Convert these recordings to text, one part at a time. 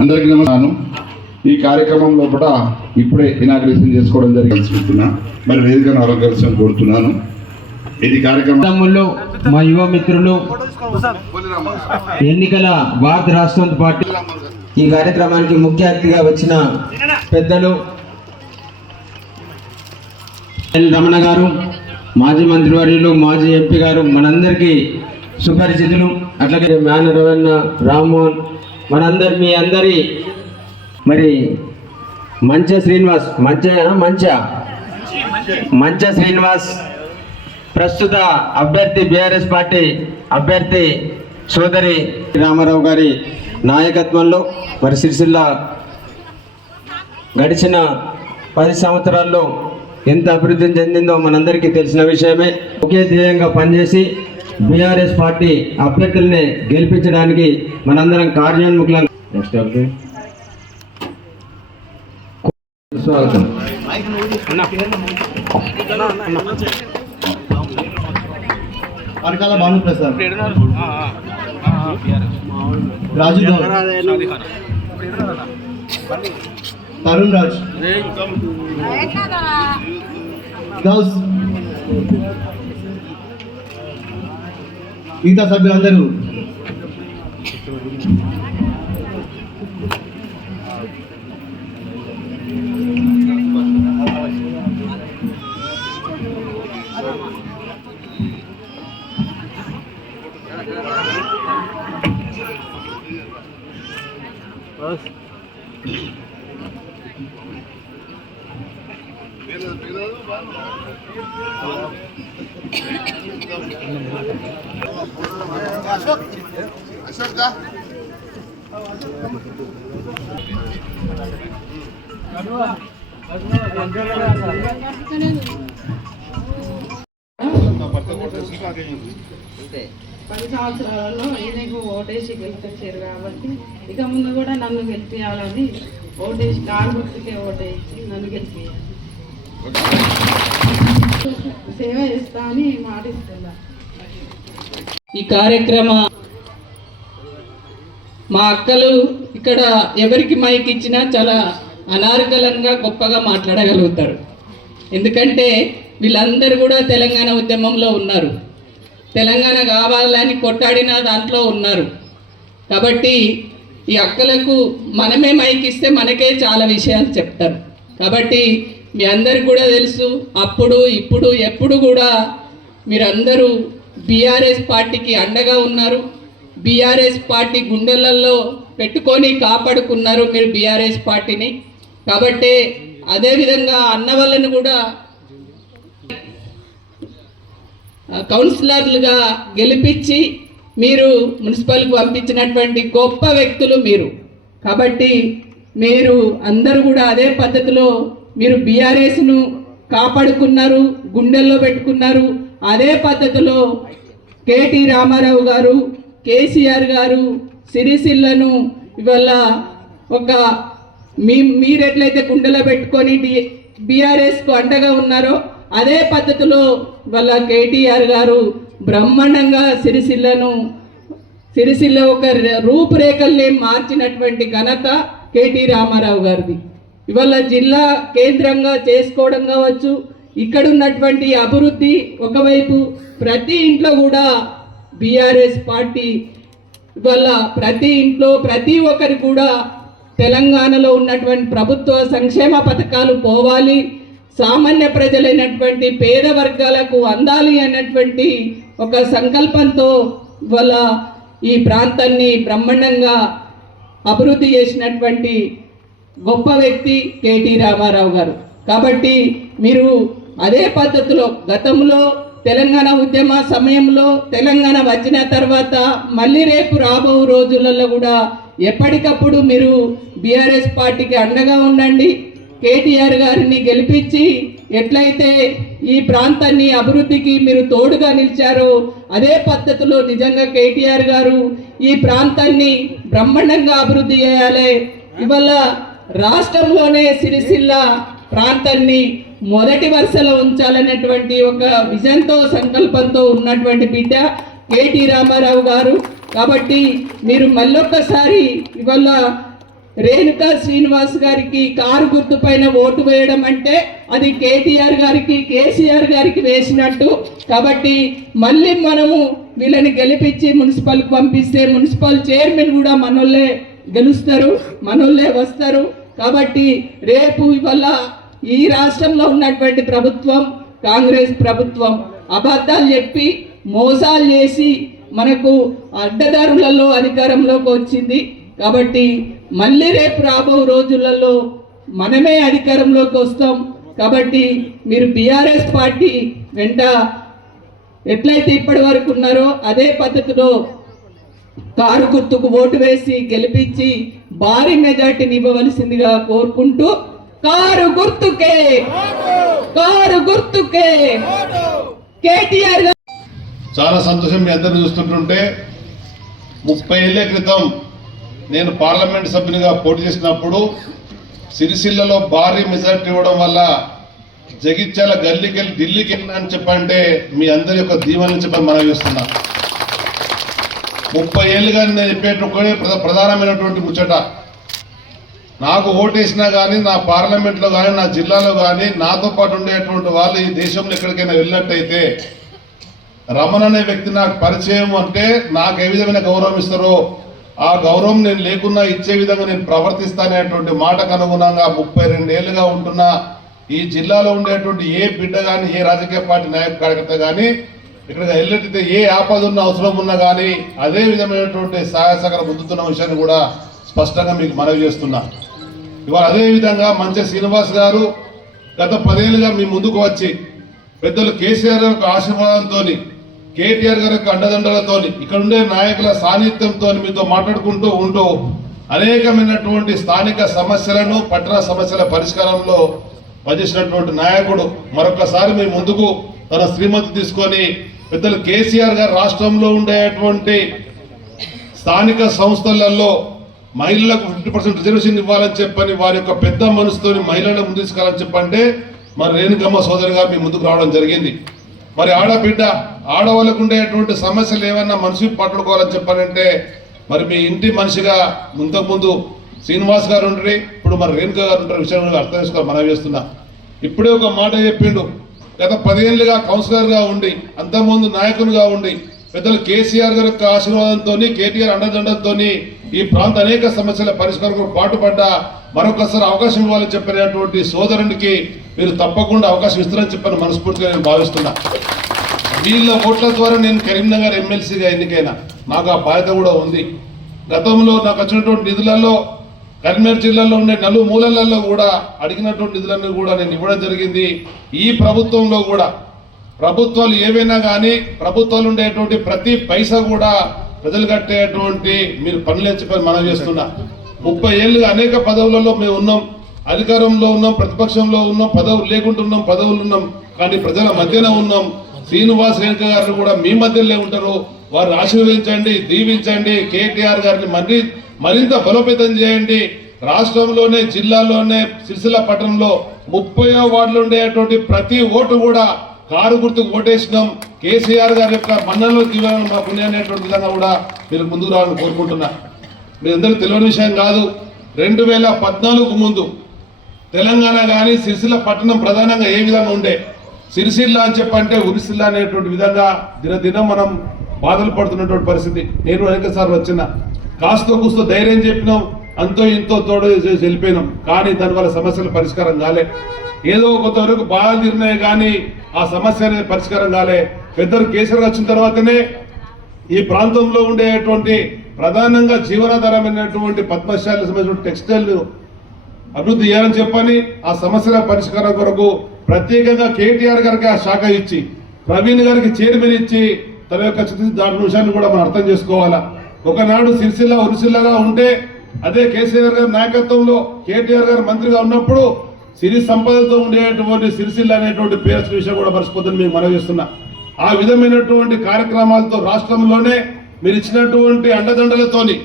అందరికీ నమస్కారం. ఈ కార్యక్రమం లోపల ఇప్పుడే ఇనాగ్రేషన్ చేసుకోవడం జరిగింది. మరి వేదికను అలంకరించడం కోరుతున్నాను. ఇది కార్యక్రమంలో మా యువ మిత్రులు ఎన్నికల భారత రాష్ట్ర పార్టీ ఈ కార్యక్రమానికి ముఖ్య అతిథిగా వచ్చిన పెద్దలు రమణ గారు, మాజీ మంత్రివర్యులు, మాజీ ఎంపీ గారు, మనందరికీ సుపరిచితులు. అట్లాగే మ్యాన రవణ, రామ్మోహన్, మనందరి మీ అందరి మరి మంచ శ్రీనివాస్, మంచ శ్రీనివాస్ ప్రస్తుత అభ్యర్థి, బీఆర్ఎస్ పార్టీ అభ్యర్థి సోదరి రామారావు గారి నాయకత్వంలో మరి సిరిసిల్ల గడిచిన 10 సంవత్సరాల్లో ఎంత అభివృద్ధి చెందిందో మనందరికీ తెలిసిన విషయమే. ఒకే ధ్యేయంగా పనిచేసి బీఆర్ఎస్ పార్టీ అభ్యర్థుల్ని గెలిపించడానికి మనందరం కార్యోన్ముఖులం. స్వాగతం. అరకాల భానుప్రసాద్, రాజు తరుణ్ రాజ్, గౌస్, మిగతా సభ్యులందరూ పది సంవత్సరాలలో ఈయనకు ఓటేసి గెలిపించారు కాబట్టి ఇక ముందు కూడా నన్ను గెలిపించాలని ఓటేసి కారు గుర్తుకే ఓటేసి నన్ను గెలిపించాలి. సేవ చేస్తా అని మాటిస్తున్నా. ఈ కార్యక్రమ మా అక్కలు ఇక్కడ ఎవరికి మైక్ ఇచ్చినా చాలా అనార్గళంగా గొప్పగా మాట్లాడగలుగుతారు. ఎందుకంటే వీళ్ళందరూ కూడా తెలంగాణ ఉద్యమంలో ఉన్నారు, తెలంగాణ కావాలని కొట్టాడిన దాంట్లో ఉన్నారు. కాబట్టి ఈ అక్కలకు మనమే మైక్ ఇస్తే మనకే చాలా విషయాలు చెప్తారు. కాబట్టి మీ అందరికి కూడా తెలుసు, అప్పుడు ఇప్పుడు ఎప్పుడు కూడా మీరందరూ బీఆర్ఎస్ పార్టీకి అండగా ఉన్నారు. బీఆర్ఎస్ పార్టీ గుండెలలో పెట్టుకొని కాపాడుకున్నారు మీరు బీఆర్ఎస్ పార్టీని. కాబట్టి అదేవిధంగా అన్న వాళ్ళను కూడా కౌన్సిలర్లుగా గెలిపించి మీరు మున్సిపల్కి పంపించినటువంటి గొప్ప వ్యక్తులు మీరు. కాబట్టి మీరు అందరూ కూడా అదే పద్ధతిలో మీరు బీఆర్ఎస్ను కాపాడుకున్నారు, గుండెల్లో పెట్టుకున్నారు. అదే పద్ధతిలో కేటీ రామారావు గారు, కేసీఆర్ గారు సిరిసిల్లను ఇవాళ ఒక మీరు ఎట్లయితే గుండెలో పెట్టుకొని బీఆర్ఎస్కు అండగా ఉన్నారో అదే పద్ధతిలో వాళ్ళ కేటీఆర్ గారు బ్రహ్మాండంగా సిరిసిల్ల ఒక రూపురేఖల్ని మార్చినటువంటి ఘనత కేటీ రామారావు గారిది. ఇవాళ జిల్లా కేంద్రంగా చేసుకోవడం కావచ్చు, ఇక్కడ ఉన్నటువంటి అభివృద్ధి ఒకవైపు, ప్రతి ఇంట్లో కూడా బీఆర్ఎస్ పార్టీ ఇవాళ ప్రతి ఇంట్లో ప్రతి ఒక్కరి కూడా తెలంగాణలో ఉన్నటువంటి ప్రభుత్వ సంక్షేమ పథకాలు పోవాలి, సామాన్య ప్రజలైనటువంటి పేద వర్గాలకు అందాలి అన్నటువంటి ఒక సంకల్పంతో ఇవాళ ఈ ప్రాంతాన్ని బ్రహ్మాండంగా అభివృద్ధి చేసినటువంటి గొప్ప వ్యక్తి కేటీ రామారావు గారు. కాబట్టి మీరు అదే పద్ధతిలో గతంలో తెలంగాణ ఉద్యమ సమయంలో తెలంగాణ వచ్చిన తర్వాత మళ్ళీ రేపు రాబో రోజులలో కూడా ఎప్పటికప్పుడు మీరు బీఆర్ఎస్ పార్టీకి అండగా ఉండండి. కేటీఆర్ గారిని గెలిపించి ఎట్లయితే ఈ ప్రాంతాన్ని అభివృద్ధికి మీరు తోడుగా నిలిచారో అదే పద్ధతిలో నిజంగా కేటీఆర్ గారు ఈ ప్రాంతాన్ని బ్రహ్మాండంగా అభివృద్ధి చేయాలి. ఇవాళ రాష్ట్రంలోనే సిరిసిల్ల ప్రాంతాన్ని మొదటి వరుసలో ఉంచాలనేటువంటి ఒక విజన్తో సంకల్పంతో ఉన్నటువంటి బిడ్డ కేటీ రామారావు గారు. కాబట్టి మీరు మళ్ళొక్కసారి ఇవాళ రేణుకా శ్రీనివాస్ గారికి కారు గుర్తు పైన ఓటు వేయడం అంటే అది కేటీఆర్ గారికి కేసీఆర్ గారికి వేసినట్టు. కాబట్టి మళ్ళీ మనము వీళ్ళని గెలిపించి మున్సిపల్కి పంపిస్తే మున్సిపల్ చైర్మన్ కూడా మనోళ్ళే గెలుస్తారు, మనోళ్ళే వస్తారు. కాబట్టి రేపు ఇవాళ ఈ రాష్ట్రంలో ఉన్నటువంటి ప్రభుత్వం కాంగ్రెస్ ప్రభుత్వం అబద్ధాలు చెప్పి మోసాలు చేసి మనకు అడ్డదారులలో అధికారంలోకి వచ్చింది. కాబట్టి మళ్ళీ రేపు రాబో రోజులలో మనమే అధికారంలోకి వస్తాం. కాబట్టి మీరు బీఆర్ఎస్ పార్టీ వెంట ఎట్లయితే ఇప్పటి వరకు ఉన్నారో అదే పద్ధతిలో కారు గుర్తుకు ఓటు వేసి గెలిపించి భారీ మెజార్టీని ఇవ్వవలసిందిగా కోరుకుంటూ కారు గుర్తుకే కేటీఆర్. చాలా సంతోషం మీ అందరిని చూస్తుంటుంటే. 30 ఏళ్ల క్రితం నేను పార్లమెంట్ సభ్యునిగా పోటీ చేసినప్పుడు సిరిసిల్లలో భారీ మెజార్టీ ఇవ్వడం వల్ల జగిత్యాల గల్లీకి వెళ్ళి ఢిల్లీకి వెళ్ళినా అని చెప్పంటే మీ అందరి యొక్క దీవెన చెప్పని మనం చూస్తున్నా. 30 ఏళ్ళుగా నేను చెప్పేటప్పుడే ప్రధానమైనటువంటి ముచ్చట, నాకు ఓటేసినా కానీ నా పార్లమెంట్లో కానీ నా జిల్లాలో కానీ నాతో పాటు ఉండేటువంటి వాళ్ళు ఈ దేశంలో ఎక్కడికైనా వెళ్ళినట్టయితే రమణ అనే వ్యక్తి నాకు పరిచయం అంటే నాకు ఏ విధమైన గౌరవం ఇస్తారో ఆ గౌరవం నేను లేకున్నా ఇచ్చే విధంగా నేను ప్రవర్తిస్తానేటువంటి మాటకు అనుగుణంగా 32 ఏళ్ళుగా ఉంటున్న ఈ జిల్లాలో ఉండేటువంటి ఏ బిడ్డ కానీ ఏ రాజకీయ పార్టీ నాయక కార్యకర్త కానీ ఇక్కడికి వెళ్ళితే ఏ ఆపద ఉన్న అవసరం ఉన్నా కానీ అదే విధమైనటువంటి సహాయ సహకారం పొందుతున్న విషయాన్ని కూడా స్పష్టంగా మీకు మనవి చేస్తున్నా. ఇవాళ అదే విధంగా మంచి శ్రీనివాస్ గారు గత 10 ఏళ్ళుగా మీ ముందుకు వచ్చి పెద్దలు కేసీఆర్ యొక్క ఆశీర్వాదంతో కేటీఆర్ గారి యొక్క అండదండలతో ఇక్కడ ఉండే నాయకుల సాన్నిధ్యంతో మీతో మాట్లాడుకుంటూ ఉంటూ అనేకమైనటువంటి స్థానిక సమస్యలను పట్టణ సమస్యల పరిష్కారంలో పనిచేసినటువంటి నాయకుడు మరొకసారి మీ ముందుకు తన శ్రీమతి తీసుకొని పెద్దలు కేసీఆర్ గారు రాష్ట్రంలో ఉండేటువంటి స్థానిక సంస్థలలో మహిళలకు 50% రిజర్వేషన్ ఇవ్వాలని చెప్పని వారి యొక్క పెద్ద మనసుతో మహిళలను ముందు తీసుకెళ్ళాలని చెప్పంటే మరి రేణుకమ్మ సోదరి గారు మీ ముందుకు రావడం జరిగింది. మరి ఆడబిడ్డ ఆడవాళ్ళకు ఉండేటువంటి సమస్యలు ఏమన్నా మనసు పట్టుకోవాలని చెప్పాలంటే మరి మీ ఇంటి మనిషిగా ఇంతకుముందు శ్రీనివాస్ గారు ఉండ్రి, ఇప్పుడు మరి రేణుక గారు ఉంటారు విషయాన్ని అర్థం చేసుకోవాలి మనం చేస్తున్నా. ఇప్పుడే ఒక మాట చెప్పిండు, గత 10 ఏళ్ళుగా కౌన్సిలర్గా ఉండి అంతకుముందు నాయకునిగా ఉండి పెద్దలు కేసీఆర్ గారి యొక్క ఆశీర్వాదంతో కేటీఆర్ అండదండలతో ఈ ప్రాంత అనేక సమస్యల పరిష్కారం పాటుపడ్డ మరొకసారి అవకాశం ఇవ్వాలని చెప్పినటువంటి సోదరునికి మీరు తప్పకుండా అవకాశం ఇస్తారని చెప్పని మనస్ఫూర్తిగా నేను భావిస్తున్నా. వీళ్ళ ఓట్ల ద్వారా నేను కరీంనగర్ ఎమ్మెల్సీగా ఎన్నికైనా నాకు ఆ బాధ్యత కూడా ఉంది. గతంలో నాకు వచ్చినటువంటి నిధులలో కరీంనగర్ జిల్లాలో ఉండే నలుమూలలలో కూడా అడిగినటువంటి నిధులన్నీ కూడా నేను ఇవ్వడం జరిగింది. ఈ ప్రభుత్వంలో కూడా ప్రభుత్వాలు ఏవైనా కానీ ప్రభుత్వాలు ఉండేటువంటి ప్రతి పైసా కూడా ప్రజలు కట్టేటువంటి మీరు పనులు చెప్పని మనం చేస్తున్నా. 30 ఏళ్ళుగా అనేక పదవులలో మేము ఉన్నాం, అధికారంలో ఉన్నాం, ప్రతిపక్షంలో ఉన్నాం, పదవులు లేకుంటున్నాం, పదవులు ఉన్నాం, కానీ ప్రజల మధ్యన ఉన్నాం. శ్రీనివాస్ రేణుక గారిని కూడా మీ మధ్యలో ఉంటారు, వారిని ఆశీర్వదించండి, దీవించండి. కేటీఆర్ గారిని మరింత బలోపేతం చేయండి. రాష్ట్రంలోనే జిల్లాలోనే సిరిసిల్ల పట్టణంలో 30వ వార్డులో ఉండేటువంటి ప్రతి ఓటు కూడా కారు గుర్తుకు ఓటేసినాం. కేసీఆర్ గారి యొక్క మన్నలో తీవ్రం మా పుణ్యానేటువంటి విధంగా కూడా మీరు ముందుకు రావాలని కోరుకుంటున్నా. మీరందరూ తెలియని విషయం కాదు, 2014 ముందు తెలంగాణ కానీ సిరిసిల్ల పట్టణం ప్రధానంగా ఏ విధంగా ఉండే, సిరిసిల్ల అని చెప్పంటే ఉరిసిల్ల అనేటువంటి విధంగా దినదినం మనం బాధలు పడుతున్నటువంటి పరిస్థితి. నేను అనేక సార్లు వచ్చిన కాస్తో కూస్తో ధైర్యం చెప్పినాం, అంతో ఇంతో తోడు వెళ్ళిపోయినాం, కానీ దానివల్ల సమస్యల పరిష్కారం కాలే. ఏదో కొంతవరకు బాధలు తీరినాయి కానీ ఆ సమస్య అనేది పరిష్కారం కాలే. పెద్దలు కేసీఆర్ వచ్చిన తర్వాతనే ఈ ప్రాంతంలో ఉండేటువంటి ప్రధానంగా జీవనాధారమైనటువంటి పద్మశాలకు సంబంధించిన టెక్స్టైల్ అభివృద్ధి చేయాలని చెప్పని ఆ సమస్యల పరిష్కారం కొరకు ప్రత్యేకంగా కేటీఆర్ గారికి ఆ శాఖ ఇచ్చి ప్రవీణ్ గారికి చైర్మన్ ఇచ్చి తన యొక్క దాని విషయాన్ని కూడా మనం అర్థం చేసుకోవాలా. ఒకనాడు సిరిసిల్ల ఉరిసిల్లగా ఉంటే అదే కేసీఆర్ గారి నాయకత్వంలో కేటీఆర్ గారు మంత్రిగా ఉన్నప్పుడు సిరి సంపదలతో ఉండేటువంటి సిరిసిల్ల అనేటువంటి పేరు విషయం కూడా మర్చిపోతుంది మీకు మనవి చేస్తున్నా. ఆ విధమైనటువంటి కార్యక్రమాలతో రాష్ట్రంలోనే మీరు ఇచ్చినటువంటి అండదండలతోని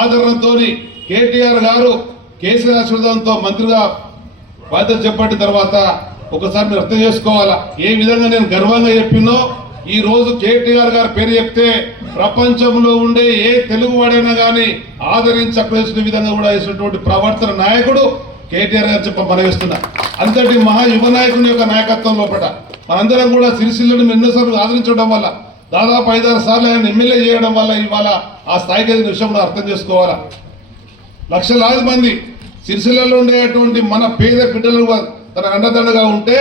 ఆదరణతోని కేటీఆర్ గారు కేసీఆర్ ఆశీర్వాదంతో మంత్రిగా బాధ్యత చెప్పిన తర్వాత ఒకసారి మీరు అర్థం చేసుకోవాలా ఏ విధంగా నేను గర్వంగా చెప్పినో. ఈ రోజు కేటీఆర్ గారి పేరు చెప్తే ప్రపంచంలో ఉండే ఏ తెలుగువాడైనా కానీ ఆదరించవలసిన విధంగా కూడా వేసినటువంటి ప్రవర్తన నాయకుడు కేటీఆర్ గారు చెప్ప మనవేస్తున్నా. అంతటి మహా యువ నాయకుని యొక్క నాయకత్వం లోపల మనందరం కూడా సిరిసిల్లను ఎన్నోసార్లు ఆదరించడం వల్ల దాదాపు 5-6 సార్లు ఆయన ఎమ్మెల్యే చేయడం వల్ల ఇవాళ ఆ స్థాయికి ఎదిగిన విషయం కూడా అర్థం చేసుకోవాలా. లక్షలాది మంది సిరిసిల్లలో ఉండేటువంటి మన పేద బిడ్డలు తన అండదండగా ఉంటే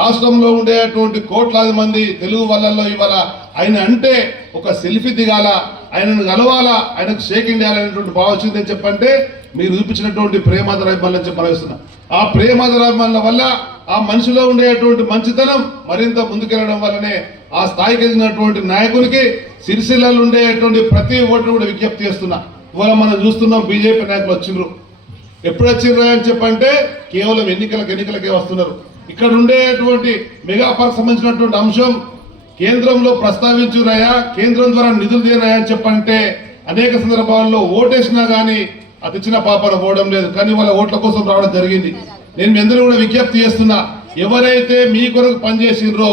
రాష్ట్రంలో ఉండేటువంటి కోట్లాది మంది తెలుగు వాళ్ళల్లో ఇవాళ ఆయన అంటే ఒక సెల్ఫీ దిగాల, ఆయనను కలవాలా, ఆయనకు షేకింగ్ చేయాలనేటువంటి భావం వచ్చిందని చెప్పంటే మీరు చూపించినటువంటి ప్రేమాదరాభిమానులు చెప్పి భావిస్తున్నా. ఆ ప్రేమాదరాభిమానుల వల్ల ఆ మనిషిలో ఉండేటువంటి మంచితనం మరింత ముందుకెళ్లడం వల్లనే ఆ స్థాయికి ఎదిగినటువంటి నాయకునికి సిరిసిల్లలో ఉండేటువంటి ప్రతి ఓటును కూడా విజ్ఞప్తి చేస్తున్నా. ఇవాళ మనం చూస్తున్నాం బీజేపీ నాయకులు వచ్చిండ్రు. ఎప్పుడు వచ్చిర్రా అని చెప్పంటే కేవలం ఎన్నికలకే వస్తున్నారు. ఇక్కడ ఉండేటువంటి మెగా పార్క్ సంబంధించినటువంటి అంశం కేంద్రంలో ప్రస్తావించున్నాయా, కేంద్రం ద్వారా నిధులు తీరాయా అని చెప్పంటే అనేక సందర్భాల్లో ఓటేసినా కానీ అది ఇచ్చిన పాపన పోవడం లేదు. కానీ వాళ్ళ ఓట్ల కోసం రావడం జరిగింది. నేను మీ అందరూ కూడా విజ్ఞప్తి చేస్తున్నా, ఎవరైతే మీ కొరకు పనిచేసిండ్రో,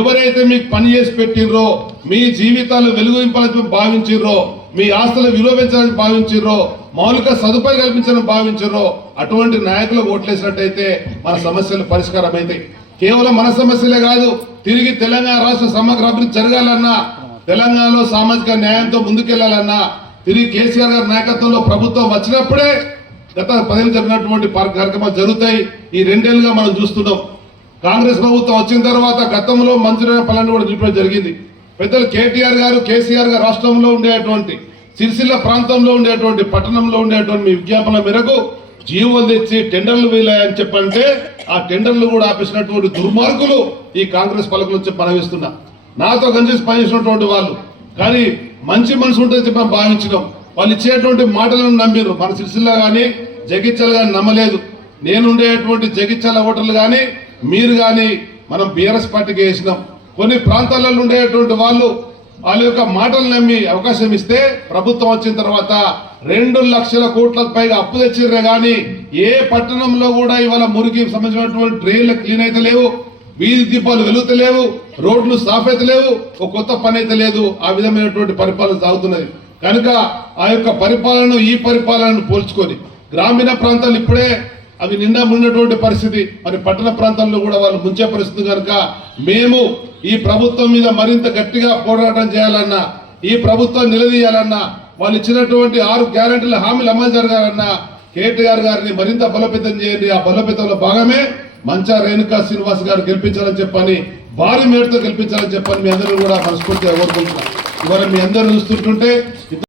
ఎవరైతే మీకు పని చేసి పెట్టిండ్రో, మీ జీవితాలు వెలుగుంపాలని భావించిర్రో, మీ ఆస్తులు విలువ పెంచాలని భావించిర్రో, మౌలిక సదుపాయం కల్పించాలని భావించిర్రో అటువంటి నాయకులకు ఓట్లేసినట్టయితే మన సమస్యలు పరిష్కారం అవుతాయి. కేవలం మన సమస్యలే కాదు, తిరిగి తెలంగాణ రాష్ట్ర సమగ్ర అభివృద్ధి జరగాలన్నా, తెలంగాణలో సామాజిక న్యాయంతో ముందుకెళ్లాలన్నా తిరిగి కేసీఆర్ గారి నాయకత్వంలో ప్రభుత్వం వచ్చినప్పుడే గత 10 జరిగినటువంటి కార్యక్రమాలు జరుగుతాయి. ఈ 2 ఏళ్లుగా మనం చూస్తున్నాం. కాంగ్రెస్ ప్రభుత్వం వచ్చిన తర్వాత గతంలో మంజూరైన పనులను కూడా నిలిపడం జరిగింది. పెద్దలు కేటీఆర్ గారు, కేసీఆర్ గారు రాష్ట్రంలో ఉండేటువంటి సిరిసిల్ల ప్రాంతంలో ఉండేటువంటి పట్టణంలో ఉండేటువంటి మీ విజ్ఞాపన మేరకు జీవోలు తెచ్చి టెండర్లు వీలాయని చెప్పంటే ఆ టెండర్లు కూడా ఆపేసినటువంటి దుర్మార్గులు ఈ కాంగ్రెస్ పాలకులు వచ్చి పనవిస్తున్నా. నాతో కలిసి పనిచేసినటువంటి వాళ్ళు కానీ మంచి మనసు ఉంటుందని చెప్పి భావించడం, వాళ్ళు ఇచ్చేటువంటి మాటలను నమ్మిరు. మన సిరిసిల్ల కానీ జగిత్యాల కానీ నమ్మలేదు. నేను ఉండేటువంటి జగిత్యాల ఓటర్లు కానీ మీరు కానీ మనం బీఆర్ఎస్ పార్టీకి వేసినాం. కొన్ని ప్రాంతాలలో ఉండేటువంటి వాళ్ళు వాళ్ళ యొక్క మాటలు నమ్మి అవకాశం ఇస్తే ప్రభుత్వం వచ్చిన తర్వాత 2 లక్షల కోట్లకు పైగా అప్పు తెచ్చిర్రే కానీ ఏ పట్టణంలో కూడా ఇవాళ మురికి సంబంధించినటువంటి డ్రైన్లు క్లీన్ అయితే లేవు, వీధి దీపాలు వెలుగుతలేవు, రోడ్లు సాఫ్ అయితే లేవు, ఒక కొత్త పని అయితే లేదు. ఆ విధమైనటువంటి పరిపాలన సాగుతున్నది. కనుక ఆ యొక్క పరిపాలనను ఈ పరిపాలనను పోల్చుకొని గ్రామీణ ప్రాంతాలు ఇప్పుడే అవి నిండా ఉన్నటువంటి పరిస్థితి, మరి పట్టణ ప్రాంతాల్లో కూడా వాళ్ళు ముంచే పరిస్థితి. కనుక మేము ఈ ప్రభుత్వం మీద మరింత గట్టిగా పోరాటం చేయాలన్నా, ఈ ప్రభుత్వం నిలదీయాలన్నా, వాళ్ళు ఇచ్చినటువంటి 6 గ్యారెంటీల హామీలు అమలు జరగాలన్నా కేటీఆర్ గారిని మరింత బలోపేతం చేయండి. ఆ బలోపేతంలో భాగమే మంచా రేణుకా శ్రీనివాస్ గారు గెలిపించాలని చెప్పని, భారీ మేరతో గెలిపించాలని చెప్పని మీ అందరూ కూడా మనస్ఫూర్తిగా కోరుకుంటున్నాం. ఇవాళ మీ అందరూ చూస్తుంటుంటే